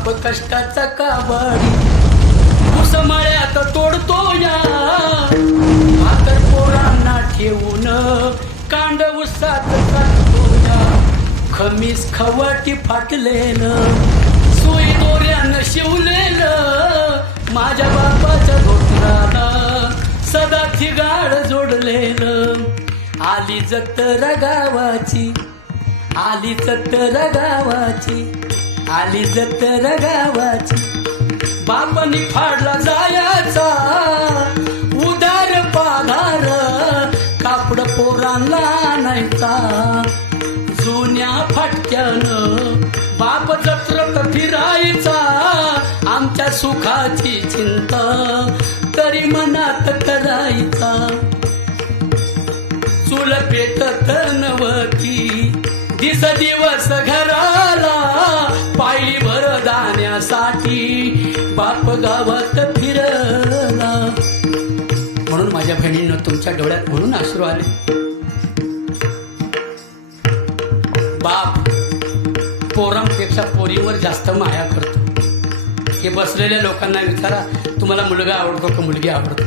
बाप कष्टाचा काबाडी उसमळ्यात तोडतो या भाकर पोरांना ठेवून कांड उसात टाकतो या खमीस खवाटी फाटलेलं सुई दोऱ्यानं शिवलेलं माझ्या बापाच्या धोत्राला सदा थिगाड जोडलेलं आली जत्रा गावाची आली जत्रा गावाची आली जत्रा गावाची बापानी फाडला जायाचा उदार पाधार कापड पोरांना आणायचा जुन्या फाटक्यानं बाप जत्रत फिरायचा आमच्या सुखाची चिंता तरी मनात करायचा चूल पेटत नवती दिस दिवस घराला पायली भर दाण्यासाठी बाप गावात फिरला म्हणून माझ्या बहिणीनं तुमच्या डोळ्यात म्हणून अश्रू आले बाप पोरांपेक्षा पोरीवर जास्त माया करतो हे बसलेल्या लोकांना विचारा तुम्हाला मुलगा आवडतो का मुलगी आवडतो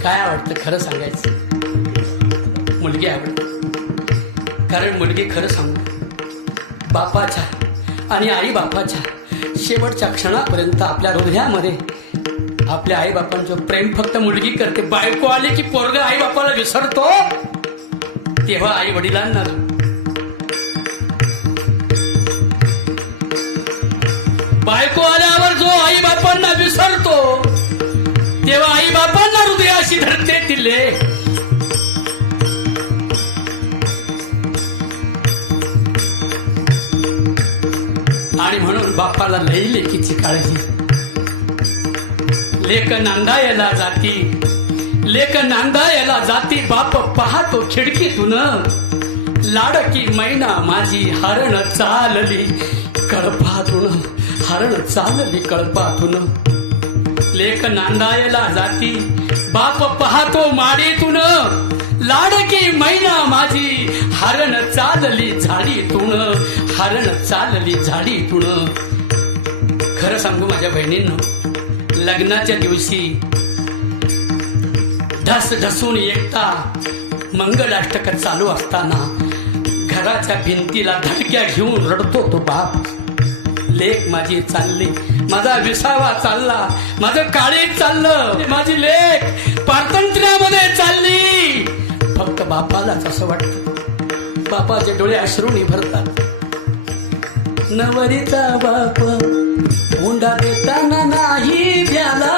काय आवडतं खरं सांगायचं मुलगी आवडते कारण मुलगी खरं सांगू बापाच्या आणि आई बापाच्या शेवटच्या क्षणापर्यंत आपल्या हृदयामध्ये आपल्या आई बापांचं प्रेम फक्त मुलगी करते बायको आली की पोरगा आई बापाला विसरतो तेव्हा आई वडिलांना बायको आल्यावर जो आई बापांना विसरतो तेव्हा आई बापांना हृदयाशी धरते तिले आणि म्हणून बापाला लई लेकीची काळजी लेक नांदायला जाती लेक नांदायला जाती बाप पाहतो खिडकीतून लाडकी मैना माझी हरण चालली कळपातून हरण चालली कळपातून लेक नांदायला जाती बाप पाहतो माडीतून लाडकी मैना माझी हरण चालली झाडीतून हरण चालली झाडीतून खरं सांगू माझ्या बहिणींनो लग्नाच्या दिवशी ढस ढसून एकटा मंगलाष्टक चालू असताना घराच्या भिंतीला धडक्या घेऊन रडतो तो बाप लेक माझी चालली माझा विसावा चालला माझं काळी चाललं माझी लेक पारतंत्र्यामध्ये चालली फक्त बापालाच असं वाटतं बापाचे डोळे अश्रूनी भरतात नवरीचा बाप हुंडा देताना नाही द्याला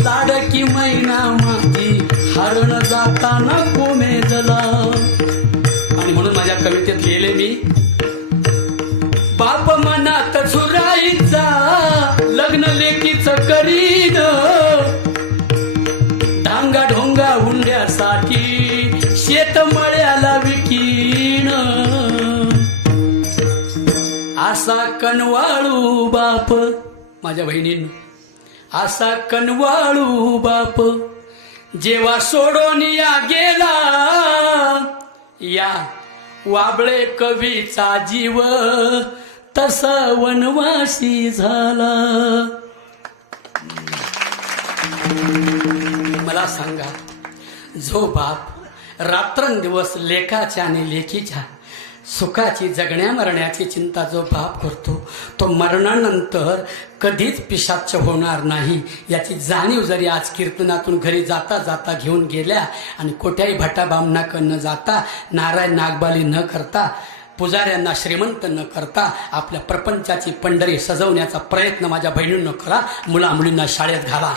लाडकी मैना माझी हरण जाताना कोमेजला आणि म्हणून माझ्या कवितेत लिहिले मी बाप मनात झुराईचा लग्न लेकीचं करीन डांगा ढोंगा हुंड्यासाठी शेत मळ्याला विकीन असा कनवाळू बाप माझ्या बहिणींनो असा कनवाळू बाप जेव्हा सोडून या गेला या वाबळे कवीचा जीव तसा वनवासी झाला मला सांगा जो बाप रात्रंदिवस लेकाच्या आणि लेकीच्या सुखाची जगण्या मरण्याची चिंता जो बाप करतो तो मरणानंतर कधीच पिशाच्च होणार नाही याची जाणीव जरी आज कीर्तनातून घरी जाता जाता घेऊन गेल्या आणि कोठ्याही भटाबामनाकडं न जाता नारायण नागबाली न करता पुजाऱ्यांना श्रीमंत न करता आपल्या प्रपंचाची पंढरी सजवण्याचा प्रयत्न माझ्या बहिणींनो करा मुला मुलींना शाळेत घाला